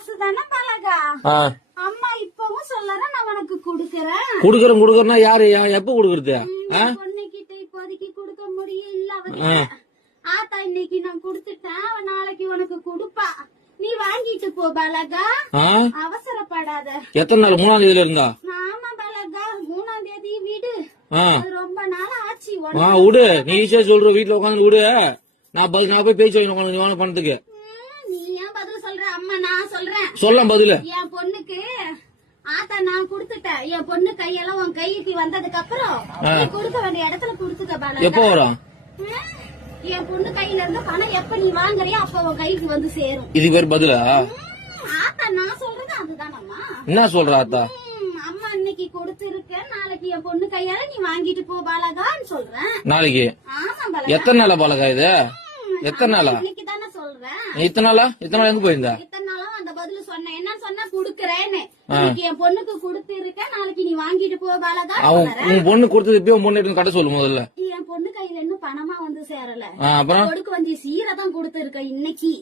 காசு தானே பழகா. அம்மா இப்பவும் சொல்லறேன் நான் உனக்கு குடுக்கறேன். குடுக்கறேன்னா யாரு எப்ப குடுக்கறது? பொண்ணுகிட்ட இப்போதைக்கு குடுக்க முடியும் இல்ல. ஆத்தா இன்னைக்கு நான் குடுத்துட்டேன், நாளைக்கு உனக்கு குடுப்பா. நீ வாங்கிட்டு போ பலகா, அவசரப்படாத. எத்தனை நாள்? 3ஆம் தேதியில இருந்தா? ஆமா பலகா, 3ஆம் தேதி வீடு. ரொம்ப நாள் ஆச்சு. விடு, நீ ஈஸியா சொல்ற. வீட்டுல உட்காந்து விடு, நான் போய் பேச்சு வாங்கி நீ பணத்துக்கு. நீ ஏன் பதில் சொல்ற? அம்மா நான் சொல்றேன். சொல்ல பதில. என் பொண்ணுக்கு ஆத்தா நான் குடுத்துட்டேன். என் பொண்ணு கையெல்லாம் உன் கைக்கு வந்ததுக்கு அப்புறம் நீ கொடுக்க வேண்டிய இடத்துல குடுத்துக்க பலகா. எப்ப வரும்? என் பொண்ணு கையில இருந்து பணம் எப்ப நீ வாங்குறியோ அப்ப உன் கைக்கு வந்து சேரும். இதுக்கு பேர் பதிலா? ஆத்தா நான் சொல்றது அதுதானம்மா. என்ன சொல்ற ஆத்தா? அம்மா இன்னைக்கு கொடுத்திருக்க, நாளைக்கு என் பொண்ணு கையால நீ வாங்கிட்டு போ பாலகான்னு சொல்றேன். நாளைக்கு? ஆமா பாலகா. எத்தனை நாளா பாலகா இது? எத்தனை நாளா? இன்னைக்கு தானே சொல்றேன். இத்தனை நாளா எங்க போயிருந்தா? இத்தனை நாளும் அந்த பதில் சொன்னேன். என்ன சொன்னா குடுக்கறேன்னு. இன்னைக்கு என் பொண்ணுக்கு கொடுத்திருக்க, நாளைக்கு நீ வாங்கிட்டு போ பாலகா. உன் பொண்ணு கொடுத்தது இப்பயும் பொண்ணு கட்ட சொல்லு முதல்ல. என் பொண்ணு கையில இன்னும் பணமா வந்து சேரல. அப்புறம் கொடுக்க வந்து சீரை தான் கொடுத்திருக்க இன்னைக்கு.